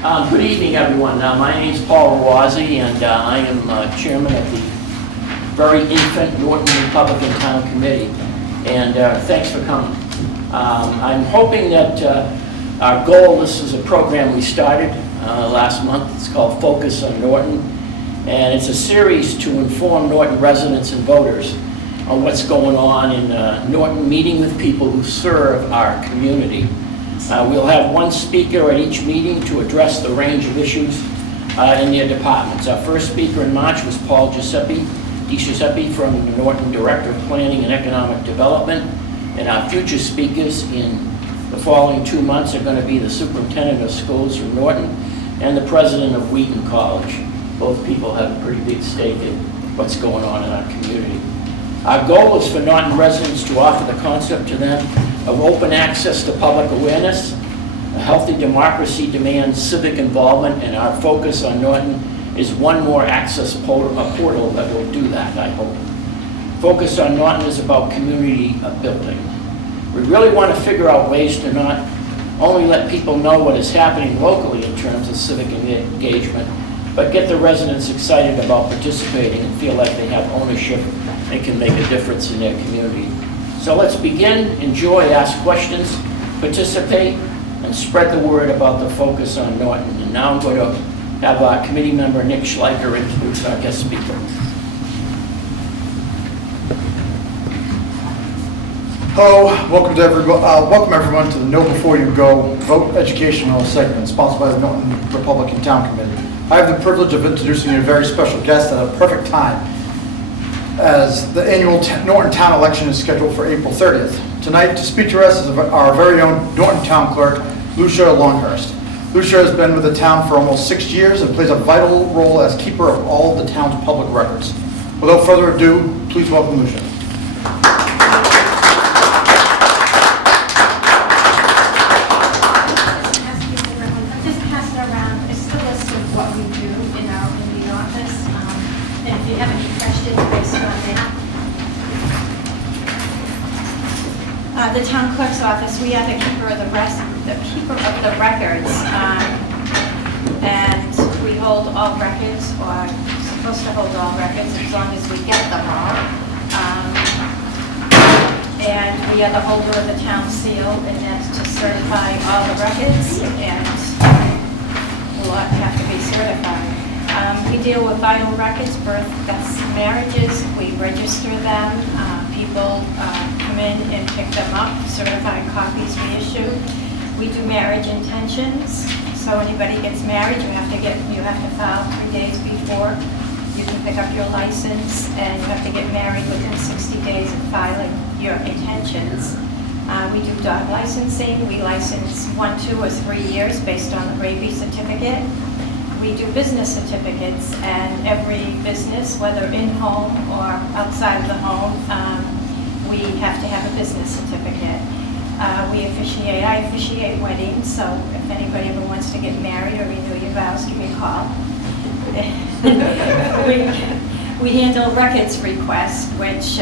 Good evening, everyone. My name is Paul Rawazzi, and I am chairman of the very infant Norton Republican Town Committee. And thanks for coming. I'm hoping that our goal, this is a program we started last month. It's called Focus on Norton. And it's a series to inform Norton residents and voters on what's going on in Norton, meeting with people who serve our community. We'll have one speaker at each meeting to address the range of issues in their departments. Our first speaker in March was Paul DiGiuseppe from the Norton Director of Planning and Economic Development. And our future speakers in the following 2 months are going to be the Superintendent of Schools from Norton and the President of Wheaton College. Both people have a pretty big stake in what's going on in our community. Our goal is for Norton residents to offer the concept to them of open access to public awareness. A healthy democracy demands civic involvement, and our focus on Norton is one more access portal that will do that, I hope. Focus on Norton is about community building. We really want to figure out ways to not only let people know what is happening locally in terms of civic engagement, but get the residents excited about participating and feel like they have ownership and can make a difference in their community. So let's begin, enjoy, ask questions, participate, and spread the word about the focus on Norton. And now I'm going to have our committee member, Nick Schleicher, introduce our guest speaker. Hello, welcome everyone to the Know Before You Go Vote Educational segment sponsored by the Norton Republican Town Committee. I have the privilege of introducing you a very special guest at a perfect time as the annual Norton Town election is scheduled for April 30th. Tonight to speak to us is our very own Norton Town Clerk, Lucia Longhurst. Lucia has been with the town for almost 6 years and plays a vital role as keeper of all of the town's public records. Without further ado, please welcome Lucia. The town clerk's office, we are the keeper of the records, and we hold all records, or supposed to hold all records as long as we get them all. And we are the holder of the town seal, and that's to certify all the records, and a lot have to be certified. We deal with vital records, birth, deaths, marriages. We register them. People come in and pick them up. Certified copies we issue. We do marriage intentions. So anybody gets married, you have to file 3 days before. You can pick up your license, and you have to get married within 60 days of filing your intentions. We do dog licensing. We license 1, 2, or 3 years based on the rabies certificate. We do business certificates, and every business, whether in-home or outside of the home, we have to have a business certificate. I officiate weddings, so if anybody ever wants to get married or renew your vows, give me a call. We handle records requests, which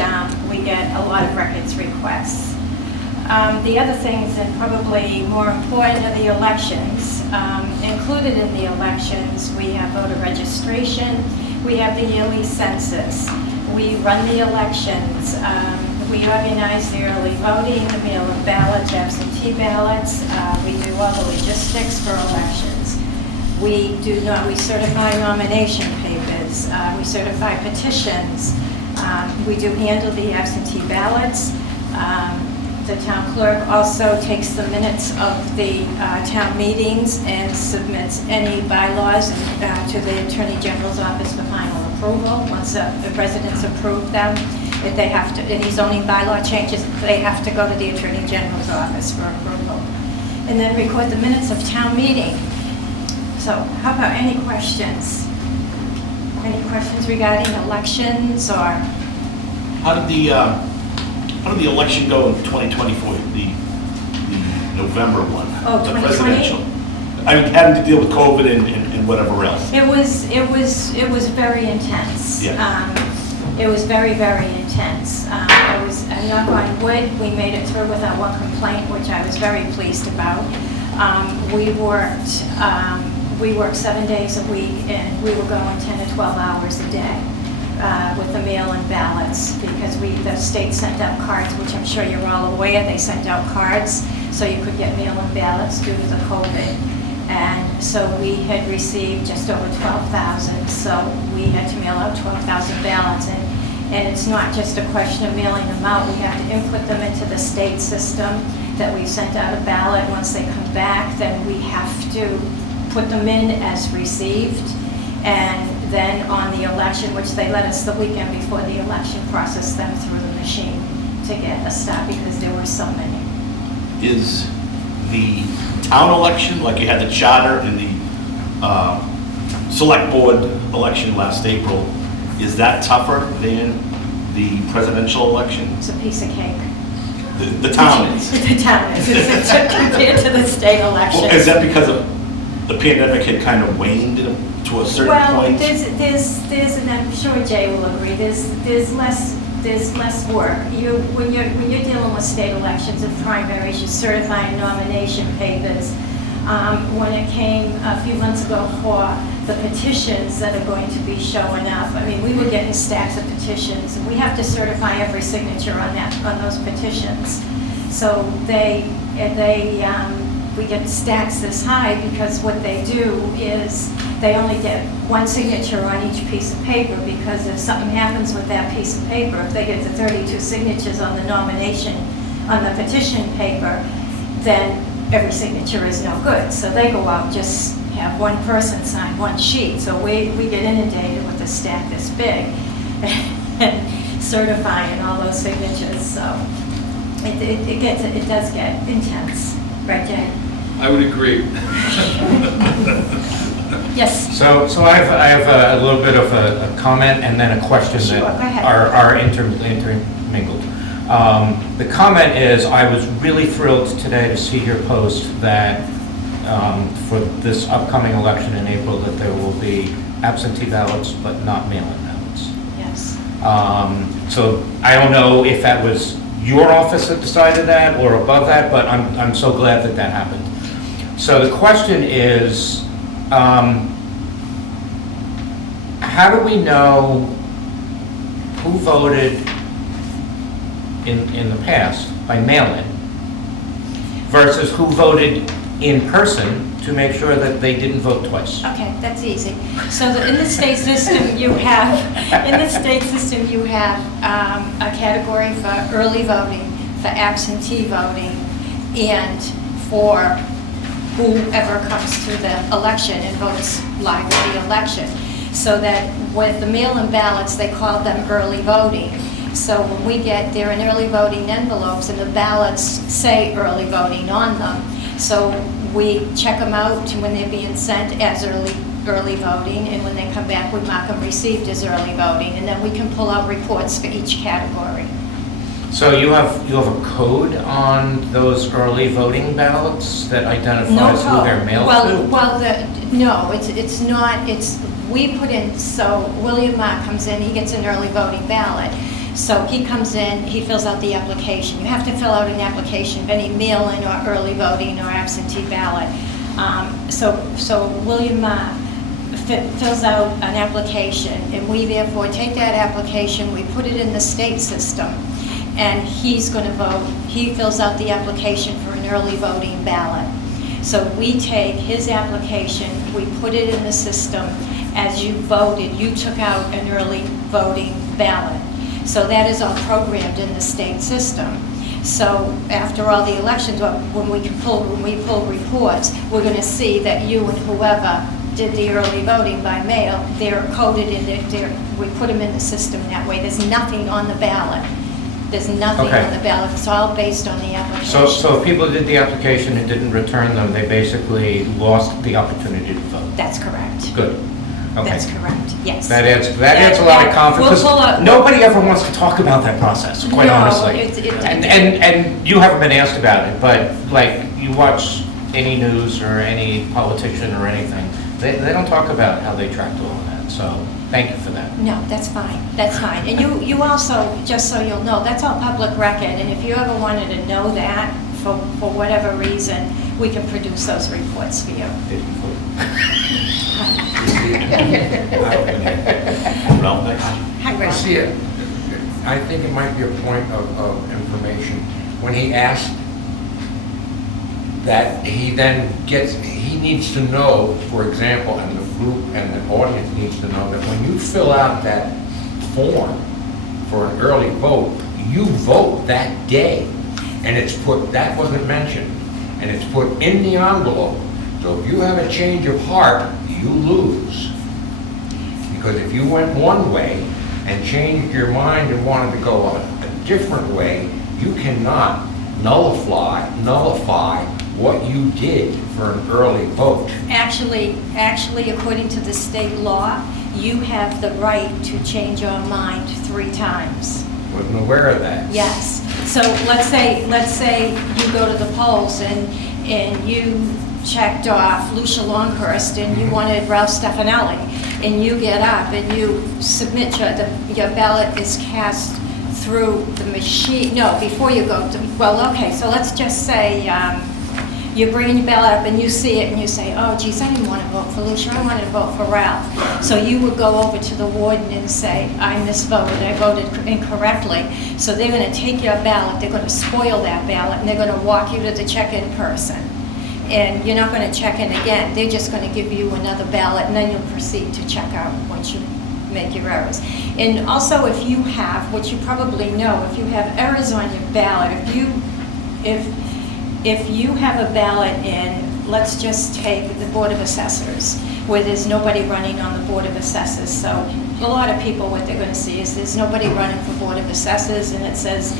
we get a lot of records requests. The other things, and probably more important, are the elections. Included in the elections, we have voter registration, we have the yearly census, we run the elections, we organize the early voting, the mail-in ballots, absentee ballots, we do all the logistics for elections. We certify nomination papers, we certify petitions, we do handle the absentee ballots. The town clerk also takes the minutes of the town meetings and submits any bylaws to the Attorney General's office for final approval. Once the residents approve them, if they have to, any zoning bylaw changes, they have to go to the Attorney General's office for approval. And then record the minutes of town meeting. So how about any questions? Any questions regarding elections or? How did the election go in 2024, the November one? Oh, the 2020? presidential? I mean, having to deal with COVID and whatever else. It was very intense. Yeah. It was very, very intense. I'm knock on wood, we made it through without one complaint, which I was very pleased about. We worked we worked 7 days a week, and we were going 10 to 12 hours a day with the mail-in ballots, because the state sent out cards, which I'm sure you're all aware, they sent out cards so you could get mail-in ballots due to the COVID. And so we had received just over 12,000, so we had to mail out 12,000 ballots. And it's not just a question of mailing them out, we have to input them into the state system, that we sent out a ballot. Once they come back, then we have to put them in as received. And then on the election, which they let us the weekend before the election, process them through the machine to get a stop, because there were so many. Is the town election, like you had the charter and the select board election last April, is that tougher than the presidential election? It's a piece of cake. The town is. The town is, compared to the state election. Well, is that because of the pandemic had kind of waned to a certain point? Well, there's, and I'm sure Jay will agree, there's less work. When you're dealing with state elections and primaries, you're certifying nomination papers. When it came a few months ago for the petitions that are going to be showing up, I mean, we were getting stacks of petitions. We have to certify every signature on those petitions. So we get stacks this high, because what they do is they only get one signature on each piece of paper, because if something happens with that piece of paper, if they get to 32 signatures on the nomination, on the petition paper, then every signature is no good. So they go out, just have one person sign one sheet. So we get inundated with a stack this big and certifying all those signatures. So it does get intense. Right, Jay? I would agree. Yes. So I have a little bit of a comment and then a question Sure, that go ahead. are intermingled. The comment is, I was really thrilled today to see your post that for this upcoming election in April, that there will be absentee ballots but not mail-in ballots. Yes. So I don't know if that was your office that decided that or above that, but I'm so glad that that happened. So the question is, how do we know who voted in the past by mail-in versus who voted in person to make sure that they didn't vote twice? Okay, that's easy. So in the state system, you have a category for early voting, for absentee voting, and for whoever comes to the election and votes live at the election. So that with the mail-in ballots, they call them early voting. So when we get, they're in early voting envelopes, and the ballots say early voting on them. So we check them out when they're being sent as early voting, and when they come back, we mark them received as early voting, and then we can pull out reports for each category. So you have a code on those early voting ballots that identifies who they're mailed to? No, it's not, we put in, so William Mark comes in, he gets an early voting ballot. So he comes in, he fills out the application. You have to fill out an application of any mail-in or early voting or absentee ballot. So William fills out an application, and we therefore take that application, we put it in the state system, and he's going to vote. He fills out the application for an early voting ballot. So we take his application, we put it in the system. As you voted, you took out an early voting ballot. So that is all programmed in the state system. So after all the elections, when we pull reports, we're going to see that you and whoever did the early voting by mail, they're coded in we put them in the system that way. There's nothing on the ballot. There's nothing Okay. on the ballot. It's all based on the application. So if people did the application and didn't return them, they basically lost the opportunity to vote? That's correct. Good. Okay. That's correct, yes. That adds a lot of confidence, We'll pull up- because nobody ever wants to talk about that process, quite No, honestly. it- And you haven't been asked about it, but like, you watch any news or any politician or anything, they don't talk about how they tracked all of that, so thank you for that. No, that's fine, that's fine. And you also, just so you'll know, that's all public record, and if you ever wanted to know that, for whatever reason, we can produce those reports for you. Did you vote? Ralph, next. Hi, Ralph. See it, I think it might be a point of information. When he asked that he then gets, he needs to know, for example, and the group and the audience needs to know that when you fill out that form for an early vote, you vote that day. And it's put, that wasn't mentioned, and it's put in the envelope. So if you have a change of heart, you lose. Because if you went one way and changed your mind and wanted to go a different way, you cannot nullify what you did for an early vote. Actually, according to the state law, you have the right to change your mind 3 times. Wasn't aware of that. Yes. So let's say you go to the polls and you checked off Lucia Longhurst and you wanted Ralph Stefanelli, and you get up and you submit your ballot is cast through the machine. No, before you go to, well, okay, so let's just say you bring your ballot up and you see it and you say, oh, geez, I didn't want to vote for Lucia, I wanted to vote for Ralph. So you would go over to the warden and say, I misvoted, I voted incorrectly. So they're going to take your ballot, they're going to spoil that ballot, and they're going to walk you to the check-in person. And you're not going to check in again, they're just going to give you another ballot, and then you'll proceed to check out once you make your errors. And also, if you have, which you probably know, if you have errors on your ballot, if you have a ballot in, let's just take the Board of Assessors, where there's nobody running on the Board of Assessors. So a lot of people, what they're going to see is there's nobody running for Board of Assessors, and it says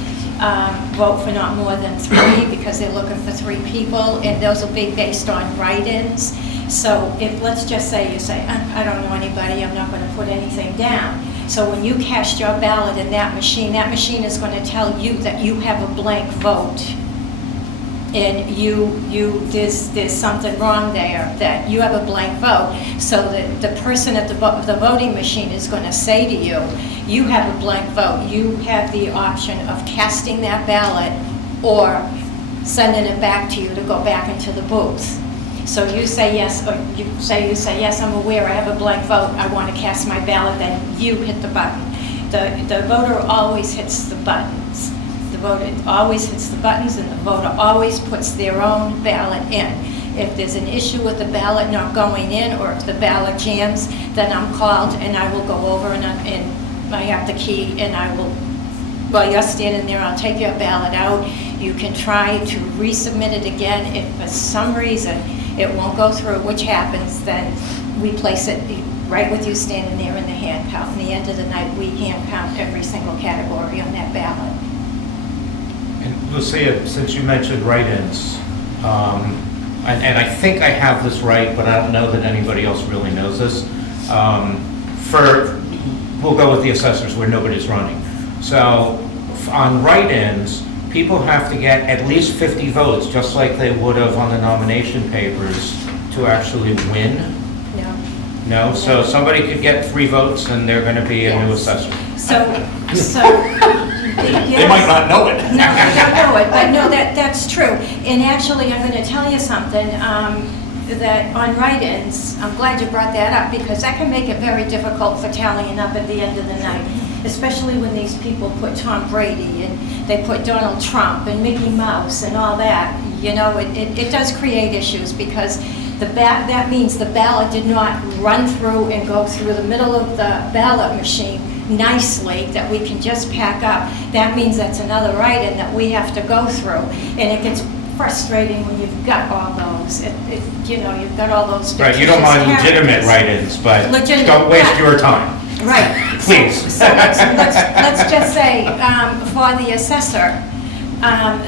vote for not more than 3 because they're looking for 3 people, and those will be based on write-ins. So if, let's just say you say, I don't know anybody, I'm not going to put anything down. So when you cast your ballot in that machine is going to tell you that you have a blank vote. And there's something wrong there, that you have a blank vote. So that the person at the voting machine is going to say to you, you have a blank vote. You have the option of casting that ballot or sending it back to you to go back into the booth. So you say yes, or you say yes, I'm aware, I have a blank vote, I want to cast my ballot, then you hit the button. The voter always hits the buttons. The voter always hits the buttons, and the voter always puts their own ballot in. If there's an issue with the ballot not going in, or if the ballot jams, then I'm called and I will go over and I have the key, and I will, while you're standing there, I'll take your ballot out. You can try to resubmit it again. If for some reason it won't go through, which happens, then we place it right with you standing there in the hand count. At the end of the night, we hand count every single category on that ballot. And Lucia, since you mentioned write-ins, and I think I have this right, but I don't know that anybody else really knows this. We'll go with the assessors where nobody's running. So on write-ins, people have to get at least 50 votes, just like they would have on the nomination papers, to actually win. No. No? So somebody could get 3 votes and they're going to be a new Yes. assessor. They might not know it. No, they don't know it, but no, that's true. And actually, I'm going to tell you something, that on write-ins, I'm glad you brought that up, because that can make it very difficult for tallying up at the end of the night, especially when these people put Tom Brady and they put Donald Trump and Mickey Mouse and all that. You know, it does create issues, because that means the ballot did not run through and go through the middle of the ballot machine nicely, that we can just pack up. That means that's another write-in that we have to go through, and it gets frustrating when you've got all those. You've got all those. Right, you don't mind legitimate write-ins, but don't waste your time. Right. Please. So let's just say, for the assessor,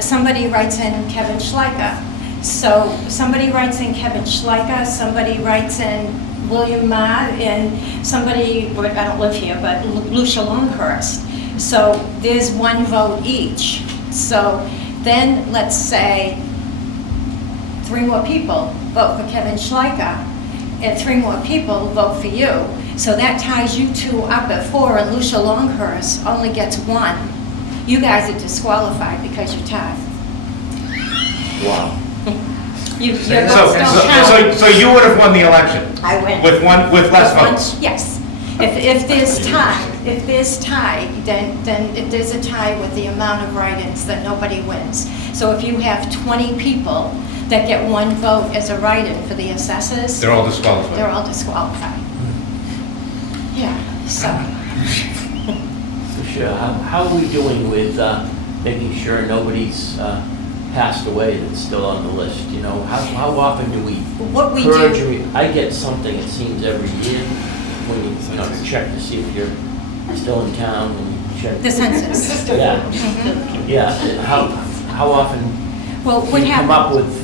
somebody writes in Kevin Schleicher. So somebody writes in Kevin Schleicher, somebody writes in William Ma, and somebody, I don't live here, but Lucia Longhurst. So there's 1 vote each. So then let's say 3 more people vote for Kevin Schleicher, and 3 more people vote for you. So that ties you 2 up at 4, and Lucia Longhurst only gets 1. You guys are disqualified because you're tied. Wow. Your Say votes that. don't count. So you would have won the election I win. with less But votes? Yes. If there's tie, then if there's a tie with the amount of write-ins, then nobody wins. So if you have 20 people that get one vote as a write-in for the assessors, They're all disqualified. they're all disqualified. Yeah, so, Sure. How are we doing with making sure nobody's passed away that's still on the list? You know, how often do we what we purge? do, I get something, it seems, every year when you check to see if you're still in town and you check. the census. Yeah, Mhm. yeah. How often Well, do what you come happens? up with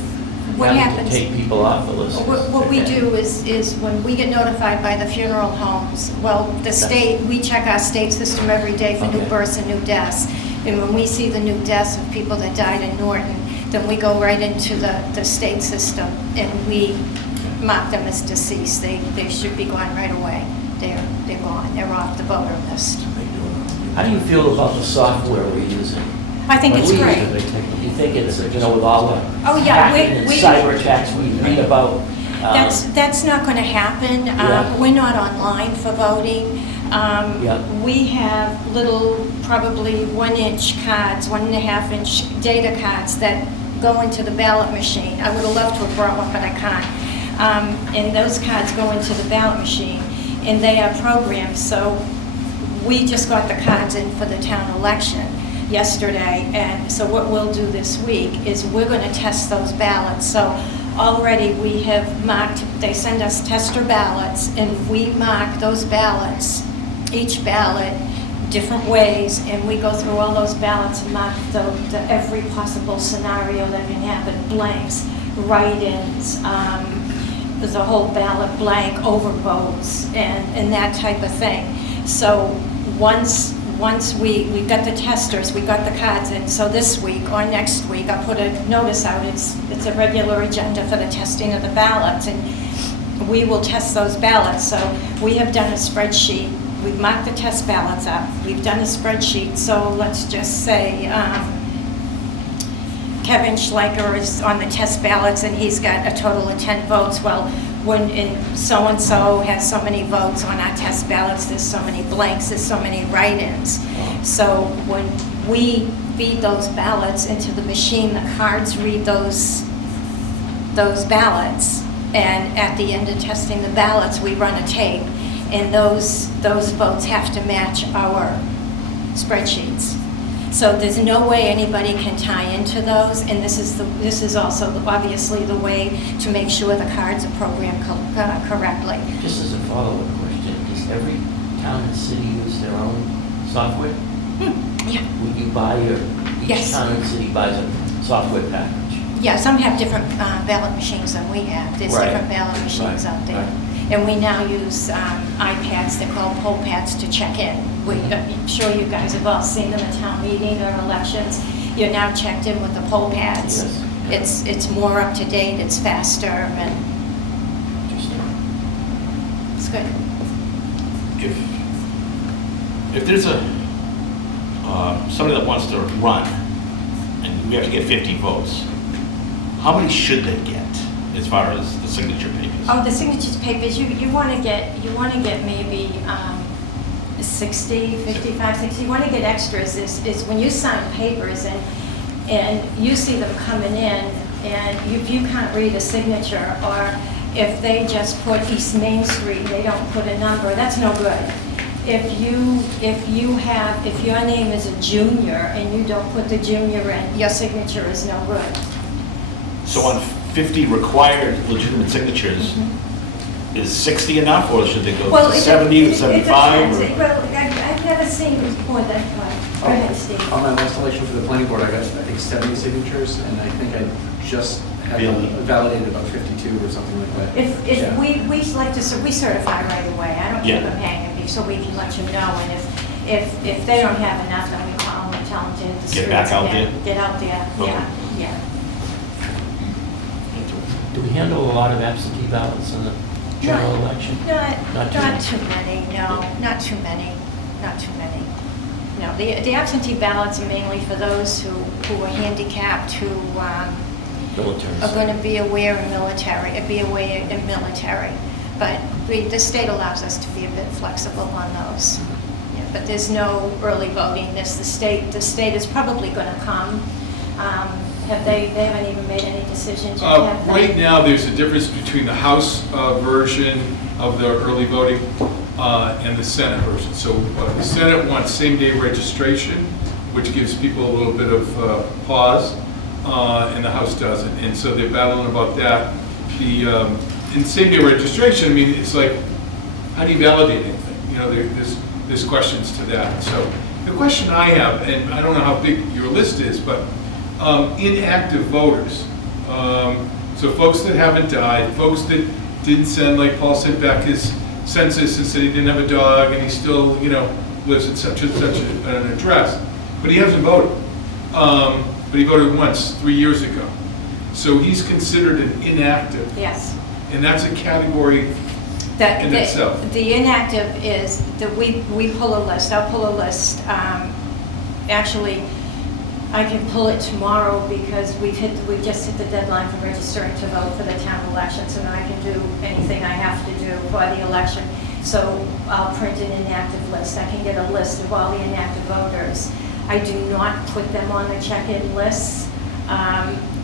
What having to happens- take people off the list? What we do is when we get notified by the funeral homes, well, the state, we check our state system every day for new Okay. births and new deaths. And when we see the new deaths of people that died in Norton, then we go right into the state system and we mark them as deceased. They should be gone right away. They're gone. They're off the voter list. How do you feel about the software we're using? I think it's When we great. use it, you think it's, you know, with all the Oh, yeah, hacking and cyber attacks we read about? That's not going to happen. Yeah. We're not online for voting. Yeah. We have little, probably 1-inch cards, 1.5-inch data cards that go into the ballot machine. I would have loved to have brought one, but I can't. And those cards go into the ballot machine, and they are programmed. So we just got the cards in for the town election yesterday, and so what we'll do this week is we're going to test those ballots. So already we have marked, they send us tester ballots, and we mark those ballots, each ballot, different ways, and we go through all those ballots and mark the every possible scenario that can happen, blanks, write-ins, the whole ballot blank, overvotes, and that type of thing. So once we got the testers, we got the cards in, so this week or next week, I'll put a notice out, it's a regular agenda for the testing of the ballots, and we will test those ballots. So we have done a spreadsheet, we've marked the test ballots up, we've done a spreadsheet, so let's just say Kevin Schleicher is on the test ballots and he's got a total of 10 votes. Well, when so-and-so has so many votes on our test ballots, there's so many blanks, there's so many write-ins. So when we feed those ballots into the machine, the cards read those ballots, and at the end of testing the ballots, we run a tape, and those votes have to match our spreadsheets. So there's no way anybody can tie into those, and this is also obviously the way to make sure the cards are programmed correctly. Just as a follow-up question, does every town and city use their own software? Yeah. Would you buy each Yes. town and city buys a software package? Yeah, some have different ballot machines than we have. There's Right. different ballot machines Right, out there. right. And we now use iPads, they're called poll pads, to check in. I'm sure you guys have all seen them at town meeting or elections. You're now checked in with the poll pads. Yes. It's more up to date, it's faster, and Interesting. it's good. If there's somebody that wants to run, and we have to get 50 votes, how many should they get as far as the signature pages? Oh, the signatures papers, you want to get maybe 60, 55, 60. You want to get extras is when you sign papers and you see them coming in, and if you can't read a signature, or if they just put East Main Street, they don't put a number, that's no good. If your name is a junior and you don't put the junior in, your signature is no good. So on 50 required legitimate signatures, is 60 enough, or should they go Well, to it 70 to it 75? depends. or- Well, I've never seen it before that way. Go ahead, Steve. On my last election for the planning board, I got, I think, 70 signatures, and I think I just had Really? validated about 52 or something like that. If Yeah. we like to, we certify right away. I don't keep Yeah. them hanging, so we can let you know. And if they don't have enough, then we call them and tell them to hit the Get streets back out again. there? Get out there, Okay. yeah. Do we handle a lot of absentee ballots in the general election? Not too many. too many, no, not too many. No, the absentee ballots are mainly for those who are handicapped, who Military. are going to be aware in military. But the state allows us to be a bit flexible on those. Yeah, but there's no early voting. The state is probably going to come. They haven't even made any decisions yet, have they? Right now, there's a difference between the House version of the early voting and the Senate version. So the Senate wants same-day registration, which gives people a little bit of pause, and the House doesn't. And so they're battling about that. In same-day registration, I mean, it's like, how do you validate anything? You know, there's questions to that. So the question I have, and I don't know how big your list is, but inactive voters. So folks that haven't died, folks that didn't send, like Paul sent back his census and said he didn't have a dog and he still, you know, lives at such and such an address, but he hasn't voted. But he voted once 3 years ago. So he's considered an inactive. Yes. And that's a category in itself. The inactive is that we pull a list. I'll pull a list. Actually, I can pull it tomorrow because we've just hit the deadline for registering to vote for the town election, so now I can do anything I have to do for the election. So I'll print an inactive list. I can get a list of all the inactive voters. I do not put them on the check-in lists.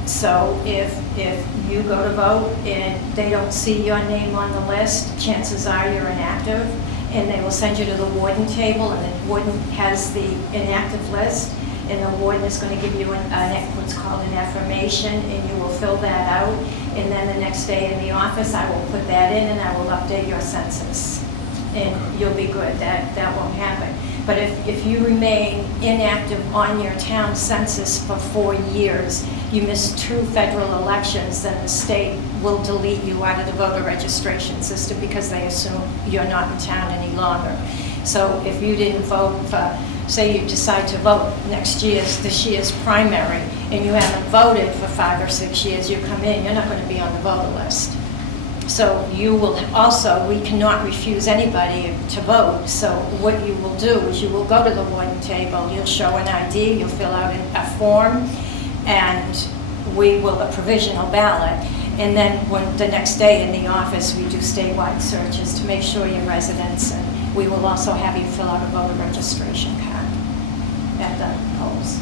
So if you go to vote and they don't see your name on the list, chances are you're inactive, and they will send you to the warden table, and the warden has the inactive list, and the warden is going to give you what's called an affirmation, and you will fill that out, and then the next day in the office, I will put that in, and I will update your census, and you'll be good. That won't happen. But if you remain inactive on your town census for 4 years, you miss 2 federal elections, then the state will delete you out of the voter registration system because they assume you're not in town any longer. So if you didn't vote for, say you decide to vote this year's primary, and you haven't voted for 5 or 6 years, you come in, you're not going to be on the voter list. So you will also, we cannot refuse anybody to vote. So what you will do is you will go to the warden table, you'll show an ID, you'll fill out a form, and we will, a provisional ballot. And then when the next day in the office, we do statewide searches to make sure you're residents, and we will also have you fill out a voter registration card at the polls.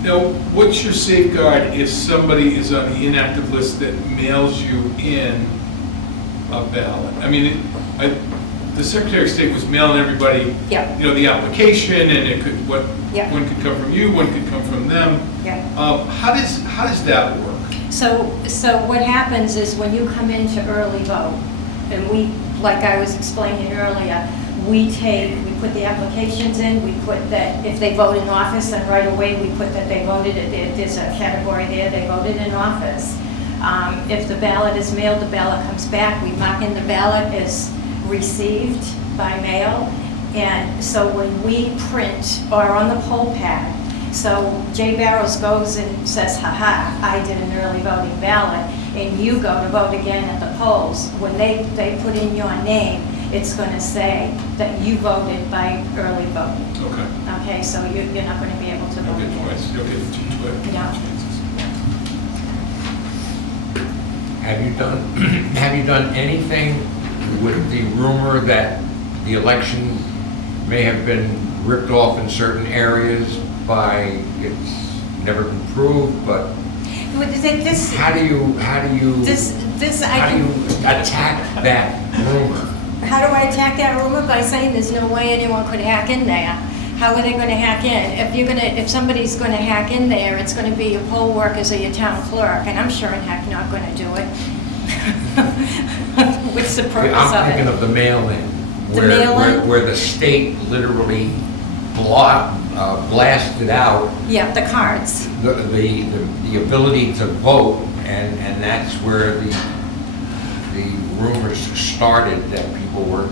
Now, what's your safeguard if somebody is on the inactive list that mails you in a ballot? I mean, the Secretary of State was mailing everybody, Yep. you know, the application, and it could, Yep. one could come from you, one could come from them. Yeah. How does that work? So what happens is when you come in to early vote, and we, like I was explaining earlier, we put the applications in, we put that if they vote in office, then right away we put that they voted, there's a category there, they voted in office. If the ballot is mailed, the ballot comes back, we mark in the ballot as received by mail. And so when we print, or on the poll pad, so Jay Barrows goes and says, haha, I did an early voting ballot, and you go to vote again at the polls. When they put in your name, it's going to say that you voted by early voting. Okay. Okay, so you're not going to be able to You'll vote get again. twice, you'll get two No. chances. Have you done anything with the rumor that the election may have been ripped off in certain areas by, it's never been proved, but how do you attack that rumor? How do I attack that rumor? By saying there's no way anyone could hack in there. How are they going to hack in? If somebody's going to hack in there, it's going to be your poll workers or your town clerk, and I'm sure in heck not going to do it. What's the purpose of it? I'm thinking of the mail-in, where the state literally blasted out. Yeah, the cards. The ability to vote, and that's where the rumors started that people were.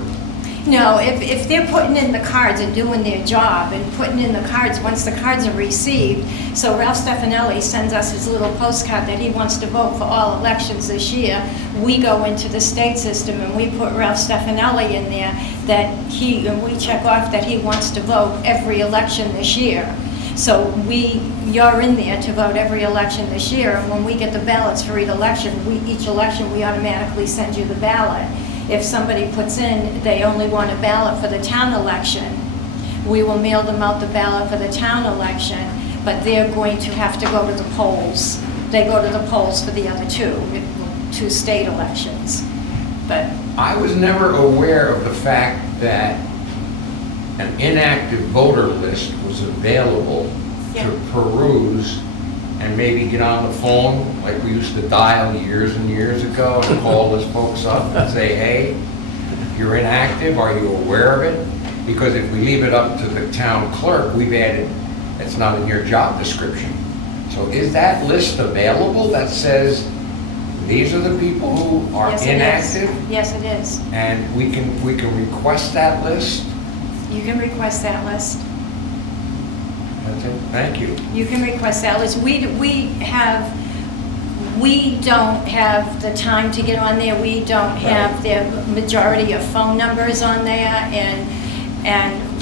No, if they're putting in the cards and doing their job and putting in the cards, once the cards are received, so Ralph Stefanelli sends us his little postcard that he wants to vote for all elections this year. We go into the state system and we put Ralph Stefanelli in there and we check off that he wants to vote every election this year. So you're in there to vote every election this year, and when we get the ballots for each election, we automatically send you the ballot. If somebody puts in, they only want a ballot for the town election, we will mail them out the ballot for the town election, but they're going to have to go to the polls. They go to the polls for the other two state elections. But I was never aware of the fact that an inactive voter list was available Yeah. to peruse and maybe get on the phone, like we used to dial years and years ago, and call those folks up and say, hey, you're inactive, are you aware of it? Because if we leave it up to the town clerk, we've added, it's not in your job description. So is that list available that says, these are the people who are yes, it is. inactive? Yes, it is. And we can request that list? You can request that list. That's it, thank you. You can request that list. We don't have the time to get on there. We don't have the majority of phone numbers on there, and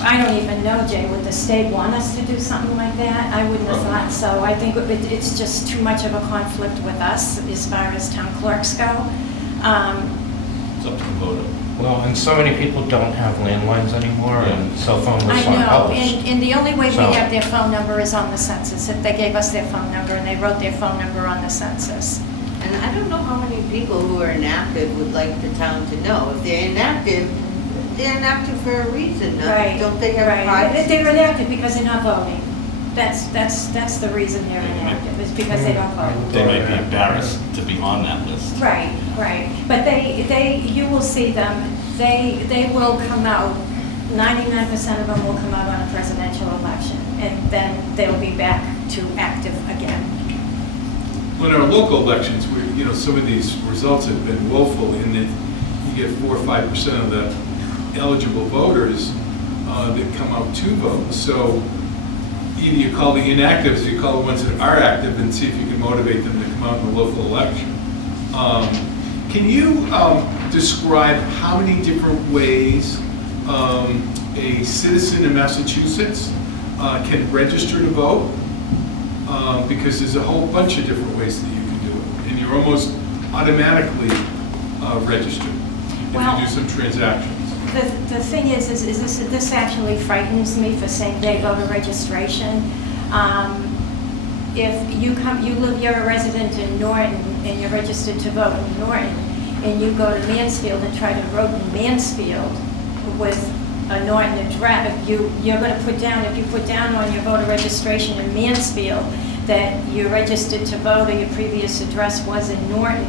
I don't even know, Jay, would the state want us to do something like that? I wouldn't have thought so. I think it's just too much of a conflict with us as far as town clerks go. It's up to the voter. Well, and so many people don't have landlines anymore, and cell phone I lists aren't know, published. and the only way we So- have their phone number is on the census. If they gave us their phone number and they wrote their phone number on the census. And I don't know how many people who are inactive would like the town to know. If they're inactive for a reason. Right. Don't they have Right. privacy? They're inactive because they're not voting. That's the reason they're inactive, is because they don't vote. They might be embarrassed to be on that list. Right, right. But you will see them, they will come out, 99% of them will come out on a presidential election, and then they'll be back to active again. Well, in our local elections, some of these results have been woeful in that you get 4 or 5% of the eligible voters that come out to vote. So either you call the inactives, or you call the ones that are active and see if you can motivate them to come out in the local election. Can you describe how many different ways a citizen in Massachusetts can register to vote? Because there's a whole bunch of different ways that you can do it, and you're almost automatically registered if Well, you do some transactions. The thing is this actually frightens me for same-day voter registration. If you're a resident in Norton and you're registered to vote in Norton, and you go to Mansfield and try to vote in Mansfield with a Norton address, if you put down on your voter registration in Mansfield that you're registered to vote or your previous address was in Norton,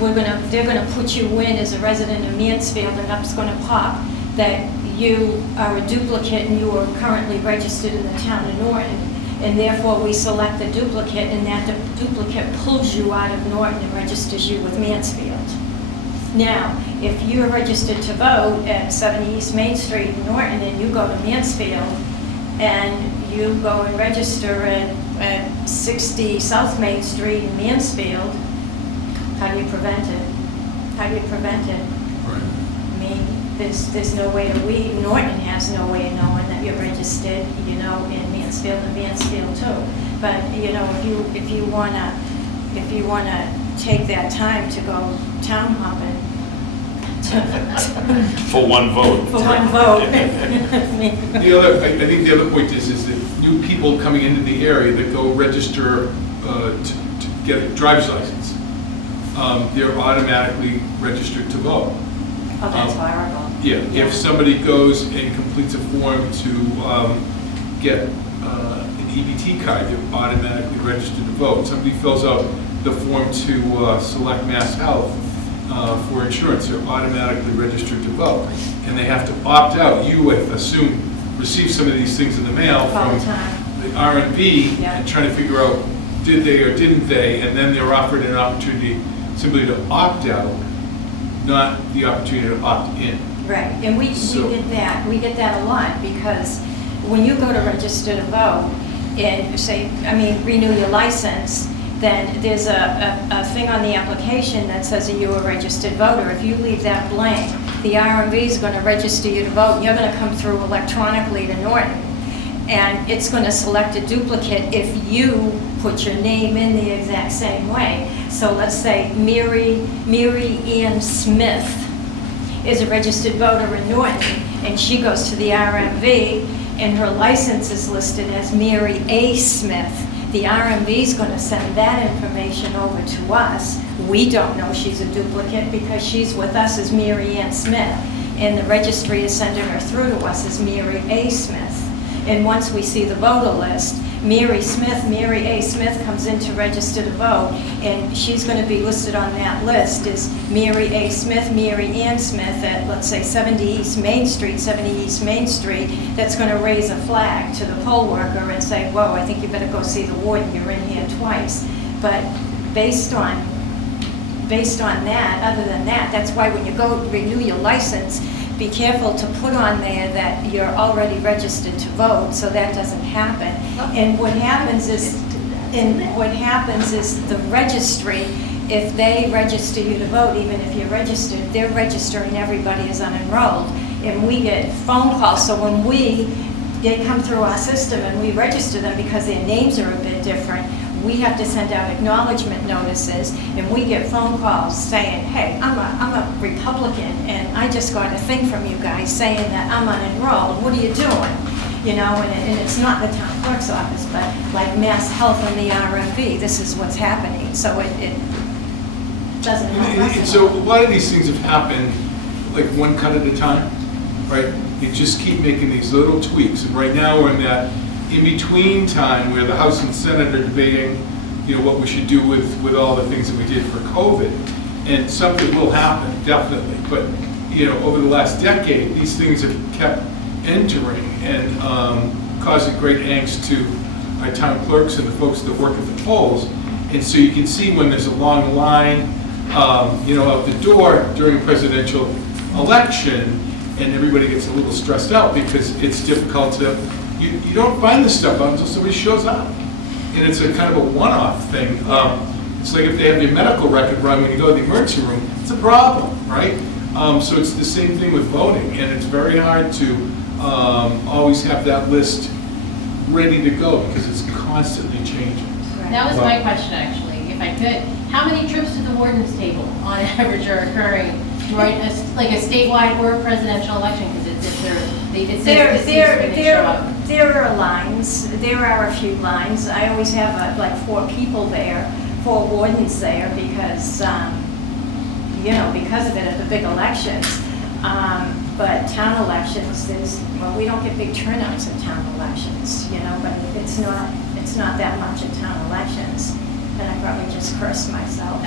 they're gonna put you in as a resident of Mansfield, and up's gonna pop that you are a duplicate and you are currently registered in the town of Norton, and therefore we select the duplicate, and that duplicate pulls you out of Norton and registers you with Mansfield. Now, if you're registered to vote at 70 East Main Street in Norton and you go to Mansfield and you go and register at 60 South Main Street in Mansfield, how do you prevent it? How do you prevent it? Right. I mean, there's no way Norton has no way of knowing that you're registered, in Mansfield and Mansfield too. But, if you wanna take that time to go town hopping, For one vote. for one vote. I think the other point is that new people coming into the area that go register to get a driver's license, they're automatically registered to vote. Oh, that's horrible. Yeah, if somebody goes and completes a form to get an EBT card, they're automatically registered to vote. Somebody fills out the form to select Mass Health for insurance, they're automatically registered to vote. And they have to opt out. You, I assume, receive some of these things in the mail All from the time. the RMV Yeah. and trying to figure out, did they or didn't they? And then they're offered an opportunity simply to opt out, not the opportunity to opt in. Right, and we get that a lot, because when you go to register to vote and renew your license, then there's a thing on the application that says that you're a registered voter. If you leave that blank, the RMV is going to register you to vote, and you're going to come through electronically to Norton. and it's going to select a duplicate if you put your name in the exact same way. So let's say Mary Ann Smith is a registered voter in Norton, and she goes to the RMV, and her license is listed as Mary A. Smith. The RMV is going to send that information over to us. We don't know she's a duplicate because she's with us as Mary Ann Smith, and the registry is sending her through to us as Mary A. Smith. And once we see the voter list, Mary A. Smith comes in to register to vote, and she's going to be listed on that list as Mary A. Smith, Mary Ann Smith at, let's say, 70 East Main Street, that's going to raise a flag to the poll worker and say, whoa, I think you better go see the warden, you're in here twice. But based on that, other than that, that's why when you go renew your license, be careful to put on there that you're already registered to vote, so that doesn't happen. And what happens is the registry, if they register you to vote, even if you're registered, they're registering everybody as unenrolled. And we get phone calls, so when they come through our system and we register them because their names are a bit different, we have to send out acknowledgement notices, and we get phone calls saying, hey, I'm a Republican, and I just got a thing from you guys saying that I'm unenrolled. What are you doing? You know, and it's not the town clerk's office, but like Mass Health and the RMV, this is what's happening. So it doesn't help us. And so a lot of these things have happened like one cut at a time, right? You just keep making these little tweaks, and right now we're in that in-between time where the House and Senate are debating, you know, what we should do with all the things that we did for COVID. And something will happen, definitely. But, you know, over the last decade, these things have kept entering and causing great angst to our town clerks and the folks that work at the polls. And so you can see when there's a long line, you know, out the door during a presidential election, and everybody gets a little stressed out because it's difficult to, you don't find this stuff out until somebody shows up. And it's a kind of a one-off thing. It's like if they have your medical record run when you go to the emergency room, it's a problem, right? So it's the same thing with voting, and it's very hard to always have that list ready to go because it's constantly changing. That was my question, actually, if I could. How many trips to the warden's table on average are occurring during like a statewide or a presidential election? Because there are lines. There are a few lines. I always have like 4 people there, 4 wardens there, because you know, because of it at the big elections. But town elections, we don't get big turnouts in town elections, you know, but it's not that much in town elections. And I probably just cursed myself.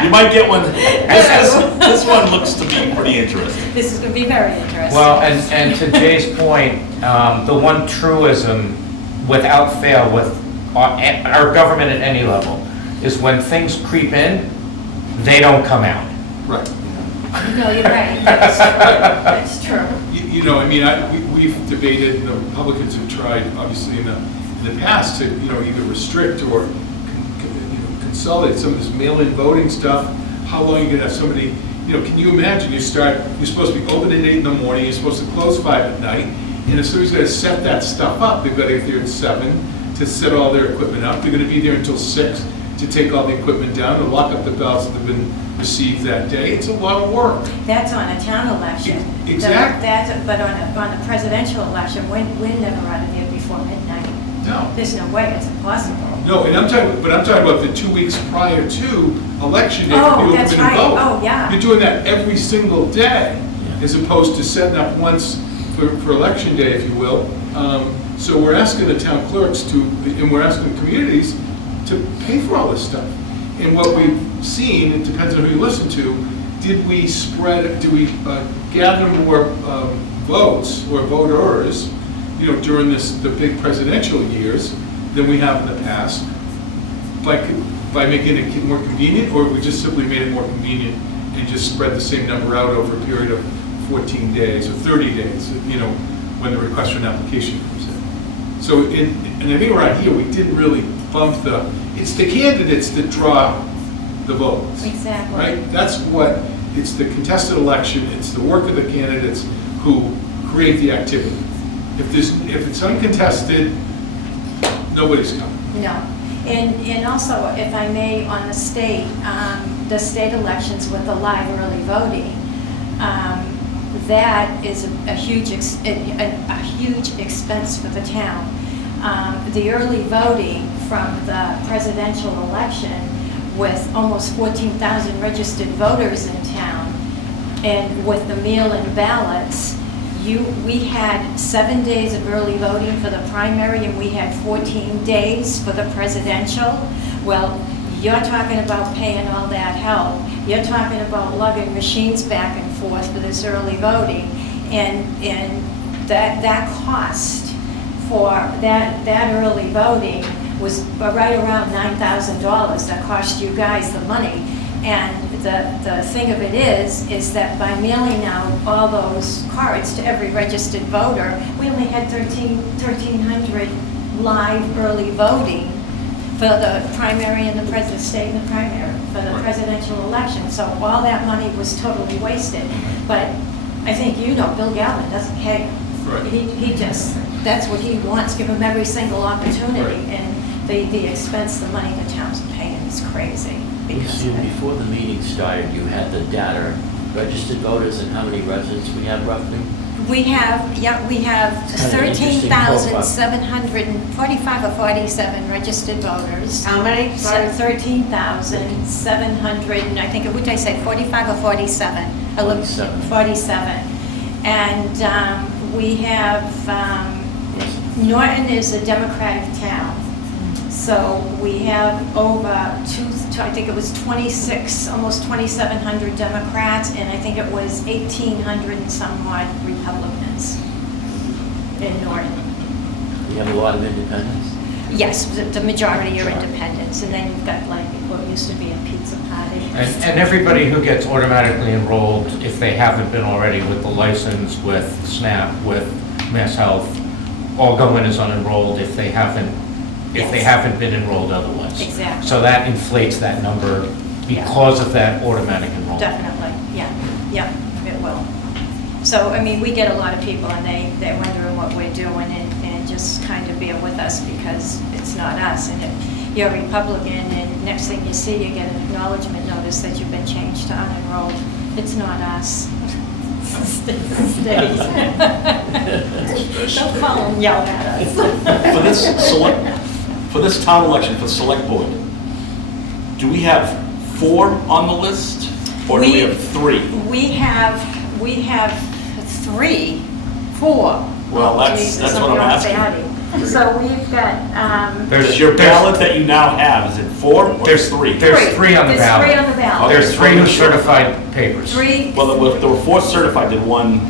You might get one. This one looks to be pretty interesting. This is going to be very interesting. Well, and to Jay's point, the one truism, without fail, with our government at any level, is when things creep in, they don't come out. Right. No, you're right. That's true. You know, I mean, we've debated, and the Republicans have tried, obviously, in the past to, you know, either restrict or consolidate some of this mail-in voting stuff. How long are you going to have somebody, you know, can you imagine you're supposed to be open at 8 in the morning, you're supposed to close 5 at night, and if somebody's got to set that stuff up, they've got to get there at 7 to set all their equipment up. They're going to be there until 6 to take all the equipment down and lock up the ballots that have been received that day. It's a lot of work. That's on a town election. Exactly. But on a presidential election, we're never out of there before midnight. No. There's no way, it's impossible. No, and I'm talking about the 2 weeks prior to election day for people who that's are going to right. vote. Oh, yeah. You're doing that every single day, as opposed to setting up once for election day, if you will. So we're asking the town clerks and we're asking communities to pay for all this stuff. And what we've seen, it depends on who you listen to, did we gather more votes or voters, you know, during the big presidential years than we have in the past by making it more convenient, or we just simply made it more convenient and just spread the same number out over a period of 14 days or 30 days, you know, when the request for an application comes in. So, and I think around here, we didn't really bump it's the candidates that draw the votes. Exactly. Right? It's the contested election, it's the work of the candidates who create the activity. If it's uncontested, nobody's coming. No. And also, if I may, on the state elections with the live early voting, that is a huge expense for the town. The early voting from the presidential election with almost 14,000 registered voters in town, and with the mail-in ballots, we had 7 days of early voting for the primary, and we had 14 days for the presidential. Well, you're talking about paying all that help. You're talking about lugging machines back and forth for this early voting, and that cost for that early voting was right around $9,000. That cost you guys the money. And the thing of it is that by mailing out all those cards to every registered voter, we only had 1,300 live early voting for the primary and the state and the primary for the presidential election. So all that money was totally wasted. But I think Bill Galvin doesn't care. Right. He just, that's what he wants, give him every single opportunity. Right. And the expense, the money the town's paying is crazy. Because of it. Before the meeting started, you had the data, registered voters, and how many residents we have roughly? We have It's kind of an interesting 13,745 or 47 registered voters. How many? 13,700, and I think, what did I say, 45 or 47? 47. 47. And we have, Norton is a Democratic town. So we have over I think it was 26, almost 2,700 Democrats, and I think it was 1,800 and some odd Republicans in Norton. You have a lot of independents? Yes, the majority are independents, and then you've got like what used to be a pizza party. And everybody who gets automatically enrolled, if they haven't been already, with the license, with SNAP, with Mass Health, all go in as unenrolled if they haven't been enrolled otherwise. Exactly. So that inflates that number because of that automatic enrollment. Definitely, yeah, it will. So, I mean, we get a lot of people, and they're wondering what we're doing, and just kind of bear with us, because it's not us. And if you're Republican, and next thing you see, you get an acknowledgement notice that you've been changed to unenrolled. It's not us. It's the state. Don't call and yell at us. For this town election, for the select board, do we have 4 on the list, or do we have 3? We have 3, 4. Well, that's what I'm asking. So we've got, Is your ballot that you now have, is it 4 or 3? There's 3 on the There's ballot. 3 on the ballot. There's 3 who certified papers. 3. Well, there were 4 certified, did 1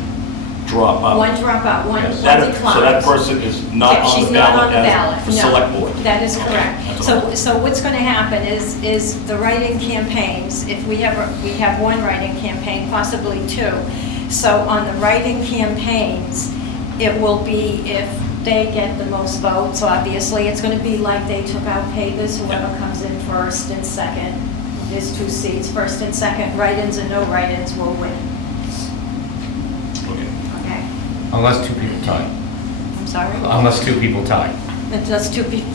drop out? One drop out, one Yes. declined. So that person is not Yeah, on she's the not ballot on the ballot, as for no. select board? That is Okay, correct. that's all. So what's going to happen is the write-in campaigns, if we have 1 write-in campaign, possibly 2. So on the write-in campaigns, it will be if they get the most votes, obviously. It's going to be like they took out papers, whoever comes in first and second. There's 2 seats, first and second. Write-ins and no write-ins will win. Okay. Okay? Unless 2 people tie. I'm sorry? Unless 2 people tie. That's 2 people.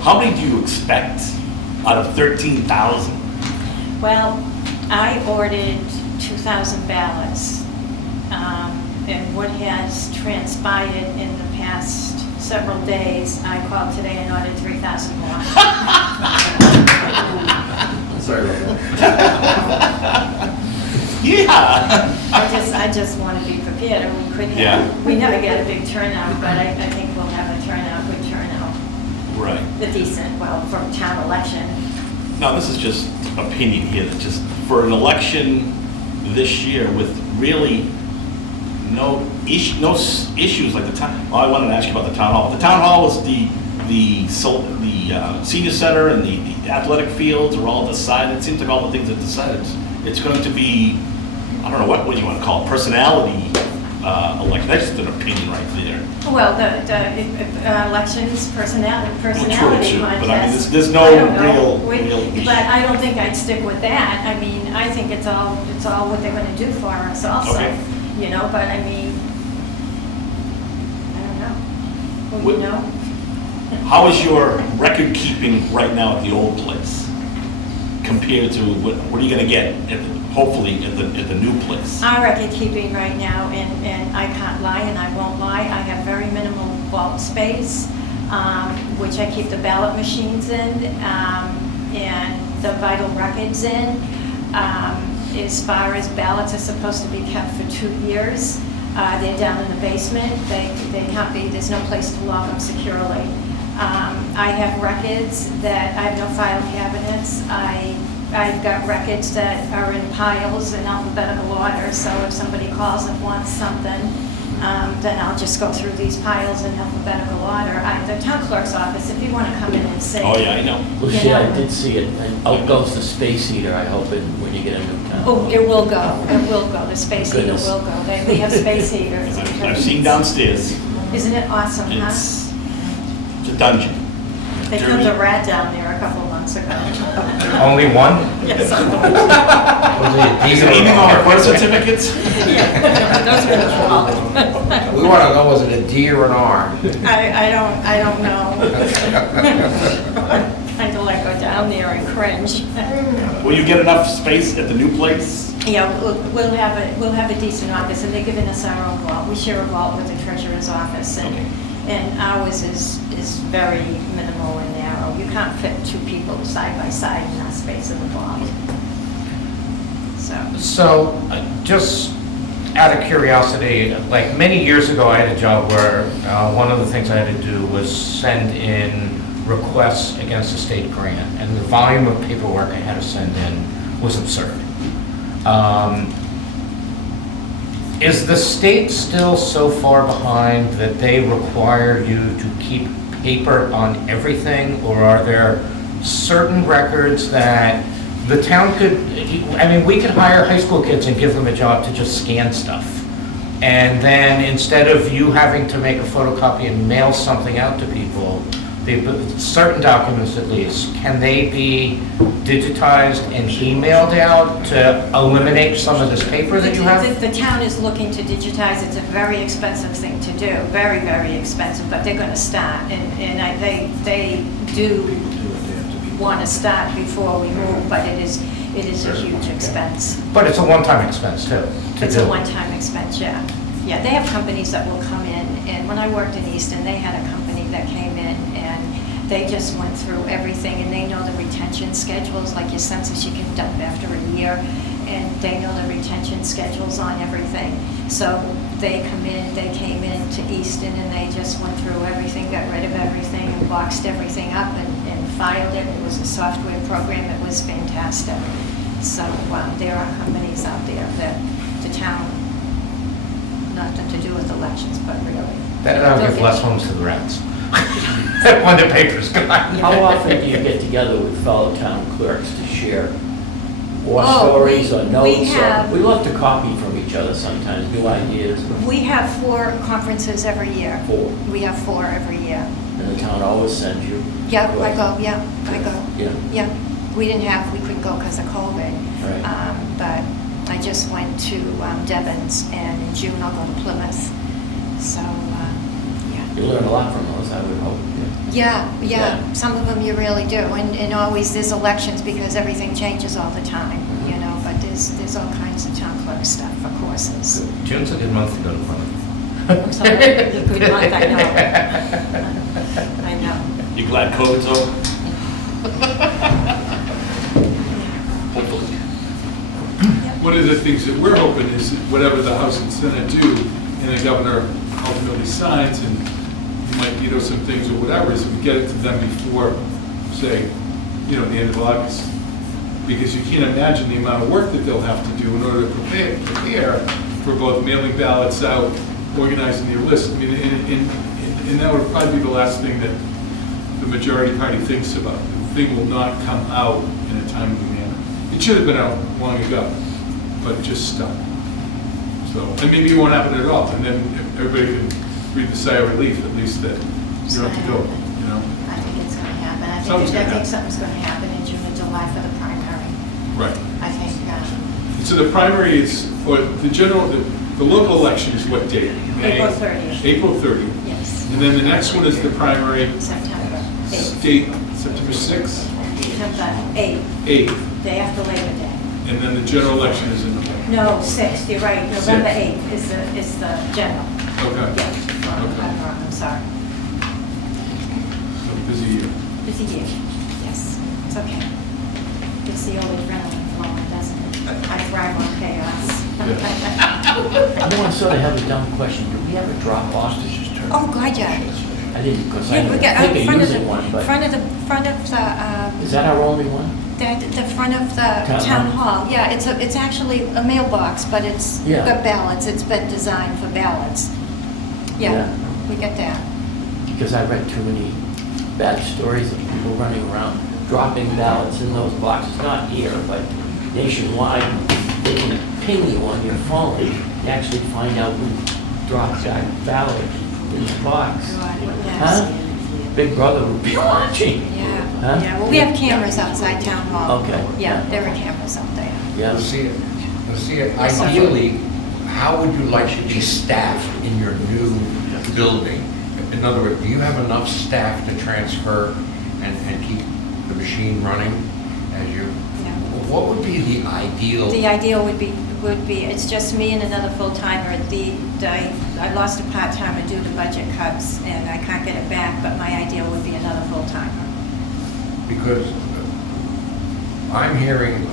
How many do you expect out of 13,000? Well, I ordered 2,000 ballots, and what has transpired in the past several days, I called today and ordered 3,000 more. Sorry about that. Yeah. I just want to be prepared, and Yeah. we never get a big turnout, but I think we'll have a good turnout, Right. a decent, for a town election. Now, this is just opinion here, that just for an election this year with really no issues like the town. Well, I wanted to ask you about the town hall. The town hall is the senior center and the athletic fields are all decided. It seems like all the things are decided. It's going to be, I don't know, what do you want to call it, personality election. That's just an opinion right there. Well, the elections, personality True, contest. but I mean, there's no I don't know. real issue. But I don't think I'd stick with that. I mean, I think it's all what they're gonna do for us also. Okay. You know, but I mean, I don't know. Well, What- you know? How is your record keeping right now at the old place compared to what are you going to get hopefully at the new place? Our record keeping right now, and I can't lie and I won't lie, I have very minimal vault space, which I keep the ballot machines in, and the vital records in. As far as ballots are supposed to be kept for 2 years, they're down in the basement. They can't be, there's no place to lock them securely. I have records that, I have no file cabinets. I've got records that are in piles in alphabetical order, so if somebody calls and wants something, then I'll just go through these piles in alphabetical order. The town clerk's office, if you want to come in and see. Oh, yeah, I know. Lucia, I did see it, and out goes the space heater, I hope, when you get a new town. Oh, it will go, the space heater Goodness. will go. They have space heaters. I've seen downstairs. Isn't it awesome, huh? It's a dungeon. They killed a rat down there a couple of months ago. Only one? Yes, I know. Was it a Is deer it or even an on our arm? birth certificates? Those are the problem. We want to know, was it a deer or an arm? I don't know. Kind of like go down there and cringe. Will you get enough space at the new place? Yeah, we'll have a decent office, and they're giving us our own vault. We share a vault with the treasurer's office, and ours is very minimal and narrow. You can't fit 2 people side by side in that space of the vault. So, just out of curiosity, like many years ago, I had a job where one of the things I had to do was send in requests against a state grant, and the volume of paperwork I had to send in was absurd. Is the state still so far behind that they require you to keep paper on everything, or are there certain records that the town could, I mean, we could hire high school kids and give them a job to just scan stuff. And then instead of you having to make a photocopy and mail something out to people, certain documents at least, can they be digitized and emailed out to eliminate some of this paper that you have? The town is looking to digitize. It's a very expensive thing to do, very, very expensive, but they're going to start. And they do want to start before we move, but it is a huge expense. But it's a one-time expense too. It's a one-time expense, yeah. Yeah, they have companies that will come in, and when I worked in Easton, they had a company that came in, and they just went through everything, and they know the retention schedules, like your census you can dump after a year, and they know the retention schedules on everything. So they came in to Easton, and they just went through everything, got rid of everything, and boxed everything up, and filed it. It was a software program. It was fantastic. So there are companies out there that the town, nothing to do with elections, but really. That'll give less homes to the rats. When the paper's gone. How often do you get together with fellow town clerks to share war Oh, stories or we notes? have- We love to copy from each other sometimes, new ideas. We have 4 conferences every year. 4. We have 4 every year. And the town always sends you. Yeah, I go, yeah, I go. Yeah. Yeah, we couldn't go because of COVID. Right. But I just went to Devon's, and in June I'll go to Plymouth. So, yeah. You learn a lot from those, I would hope. Yeah, Yeah. some of them you really do, and always there's elections because everything changes all the time, you know, but there's all kinds of town clerk stuff for courses. June's a good month to go to Plymouth. I'm sorry, a good month, I know. I know. You glad COVID's over? Hopefully. One of the things that we're hoping is that whatever the House and Senate do, and the governor ultimately signs, and you might veto some things or whatever, is we get it to them before, say, the end of August. Because you can't imagine the amount of work that they'll have to do in order to prepare for both mailing ballots out, organizing their list. I mean, and that would probably be the last thing that the majority party thinks about. The thing will not come out in a timely manner. It should have been out long ago, but it just stopped. So, and maybe it won't happen at all, and then everybody can breathe a sigh of relief, at least that you don't have to go, you know? I think it's gonna happen. Something's gonna happen. Something's gonna happen in June or July for the primary. Right. I think, So the primary is, for the general, the local election is what date? April 30th. April 30th. Yes, And then the next one is the primary September 8th. state, September 6th, September 8th, 8th, day after Labor Day. and then the general election is in November. No, 6th, you're right, November 8th is the general. Okay. Yeah, I'm sorry. So busy year. Busy year, yes, it's okay. It's the old adrenaline flowing, doesn't it? I thrive on chaos. I want to sort of have a dumb question. Do we have a drop off? Oh, God, yeah. I didn't, because I Yeah, we got, think of front of using one, the, but front of the, is that our only one? the front of the Town town hall. hall. Yeah, it's actually a mailbox, but it's Yeah. got ballots. It's been designed for ballots. Yeah. Yeah, we get that. Because I read too many bad stories of people running around dropping ballots in those boxes, not here, but nationwide. They can ping you on your phone. You actually find out who dropped that ballot in the box. God, Huh? yes. Big Brother would be watching. Yeah, Huh? yeah. Well, we have cameras outside town hall. Okay. Yeah, there are cameras out there. Yeah. Let's see it. Ideally, how would you like to be staffed in your new building? In other words, do you have enough staff to transfer and keep the machine running as you? Yeah. What would be the ideal? The ideal would be, it's just me and another full-timer. I lost a part-timer due to budget cuts, and I can't get it back, but my ideal would be another full-timer. Because I'm hearing,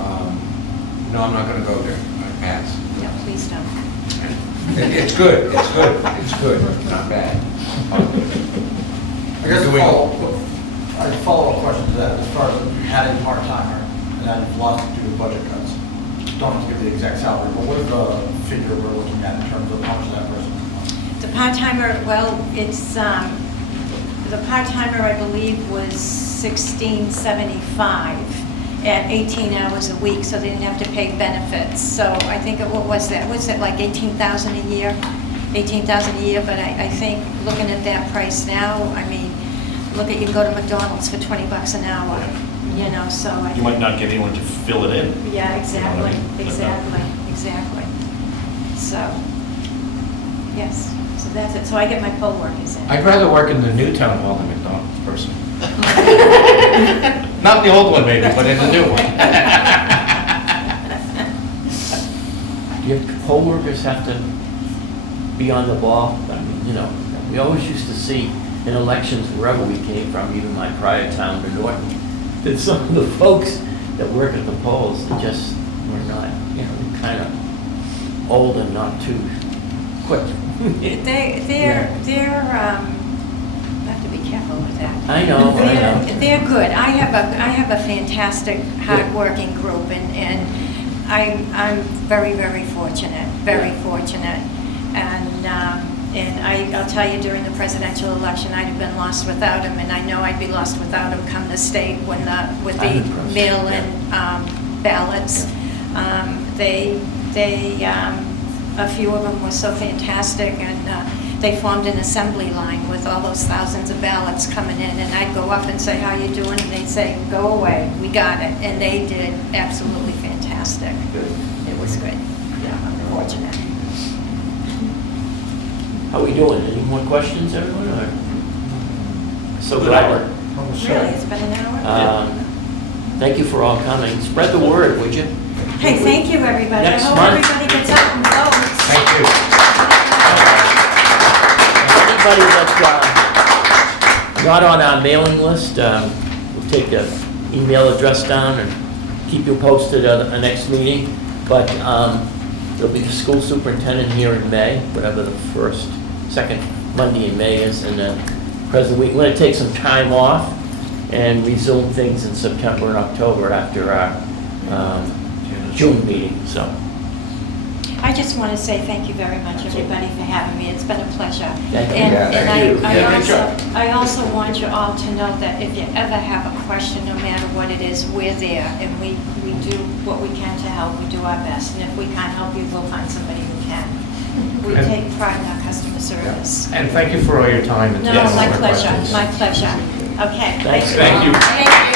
no, I'm not going to go there. I pass. Yeah, please don't. It's good. It's not bad. I guess a follow-up question to that, as far as adding part-timer and adding lost due to budget cuts. Don't have to give the exact salary, but what is the figure we're looking at in terms of how much that person costs? The part-timer, well, it's, the part-timer, I believe, was $16.75 at 18 hours a week, so they didn't have to pay benefits. So I think, what was that? Was it like 18,000 a year? 18,000 a year, but I think, looking at that price now, I mean, look at, you can go to McDonald's for 20 bucks an hour, you know, so I... You might not get anyone to fill it in. Yeah, exactly, You know what I mean? exactly. So, yes, so that's it. So I get my poll workers in. I'd rather work in the new town hall than McDonald's person. Not the old one maybe, but in the new one. Do your poll workers have to be on the ball? I mean, you know, we always used to see in elections wherever we came from, even my prior town to Norton, that some of the folks that work at the polls, they just were not, you know, kind of old and not too quick. They're, I have to be careful with that. I know. They're good. I have a fantastic, hardworking group, and I'm very, very fortunate, and I'll tell you, during the presidential election, I'd have been lost without him, and I know I'd be lost without him come the state with the mail-in ballots. A few of them were so fantastic, and they formed an assembly line with all those thousands of ballots coming in, and I'd go up and say, "How you doing?" And they'd say, "Go away, we got it." And they did absolutely fantastic. It was good. Yeah, I'm fortunate. How we doing? Any more questions, everyone? Or? So glad. Really, it's been an hour? Thank you for all coming. Spread the word, would you? Hey, thank you, everybody. Next I hope month. everybody gets out and votes. Thank you. Anybody that's not on our mailing list, we'll take the email address down and keep you posted at the next meeting. But there'll be the school superintendent here in May, whatever the second Monday in May is, and then President Week. We're going to take some time off and resume things in September and October after our June meeting. So. I just want to say thank you very much, everybody, for having me. It's been a pleasure. Thank you. And Thank you. I also want you all to know that if you ever have a question, no matter what it is, we're there, and we do what we can to help. We do our best, and if we can't help you, we'll find somebody who can. this. And thank you for all your time and No, taking all my my pleasure, questions. my pleasure. Okay. Thanks. Thank you. Thank you.